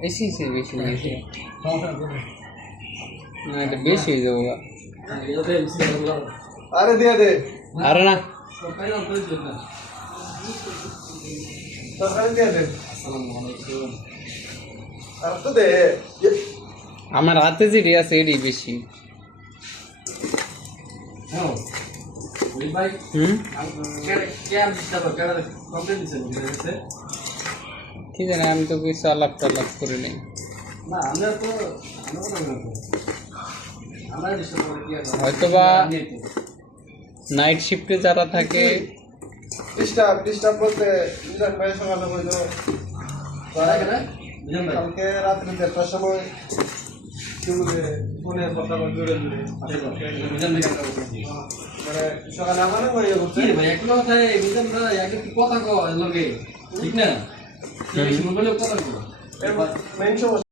বেশি বেশি বেশি না এটা বেশি হয়ে যাবো আরে দিয়ে দে আরে না তরকারি দিয়ে দে আর তো দে আমার হাতে যেটি আছে এটি বেশি কি জানি আমি তো কিছু আলাপ টালাপ করি নাই হয়তোবা নাইট শিফটে যারা থাকে ডিস্টার্ব বলতে মিজান ভাই সকালে বললো কালকে রাত্রে 1:30টার সময় ফোনে কথা বলতে মানে সকালে আমার কথা ঠিক না? কথা মেইন সমস্যা